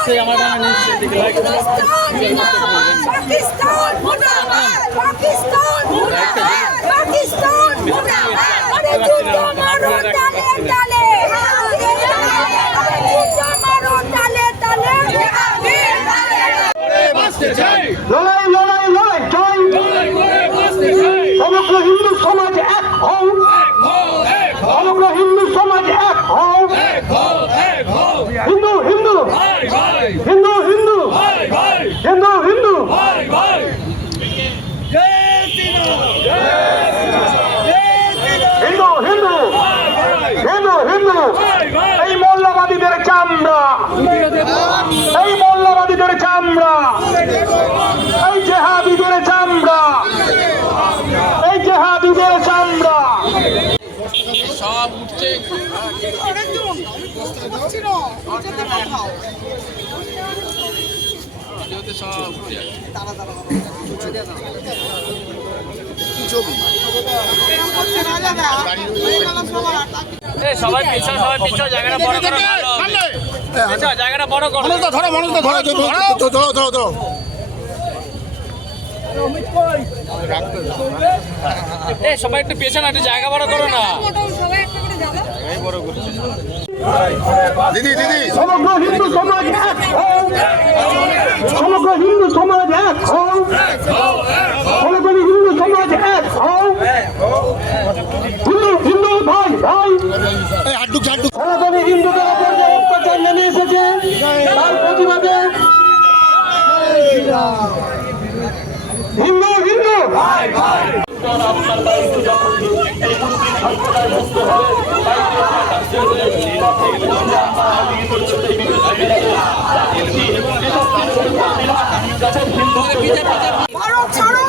অবশ্যই আমার নামে নিশ্চয়ই দিকে লাইক পাকিস্তান মুর্দাবাদ পাকিস্তান মুর্দাবাদ পাকিস্তান মুর্দাবাদ আরে যুদ্ধ মারো তালে তালে যুদ্ধ মারো তালে তালে বাঁচতে চাই লড়াই লড়াই লড়াই চাই লড়াই করে বাঁচতে চাই সমগ্র হিন্দু সমাজ এক হও এক হও এক হও সমগ্র হিন্দু সমাজ এক হও এক হও এক হও হিন্দু হিন্দু ভাই ভাই হিন্দু হিন্দু ভাই ভাই হিন্দু হিন্দু ভাই ভাই জয় শ্রীরাম জয় হিন্দু হিন্দু হিন্দু হিন্দু ভাই ভাই এই মোল্লাবাদীদের চামড়া এই মোল্লাবাদীদের চামড়া এই জেহাদিদের চামড়া এই জেহাদিদের চামড়া সব উঠছে সব উঠে যাচ্ছে সবাই পিছন জায়গাটা বড় করো ভালো হবে আচ্ছা জায়গাটা বড় করো ধরো সবাই একটু পেছনে একটু জায়গা বড় করো না দিদি সমগ্র হিন্দু সমাজ এক হও সমগ্র হিন্দু সমাজ এক হও সমগ্র হিন্দু সমাজ এক হও হিন্দু হিন্দু ভাই ভাই হাড্ডুক ঝাড্ডুক সনাতনী হিন্দুদের ওপর যে অত্যাচার নেমে এসেছে তার প্রতিবাদে হিন্দু হিন্দু ভাই ভাই আপনার বাড়িতে যখন ভারত ছাড়ো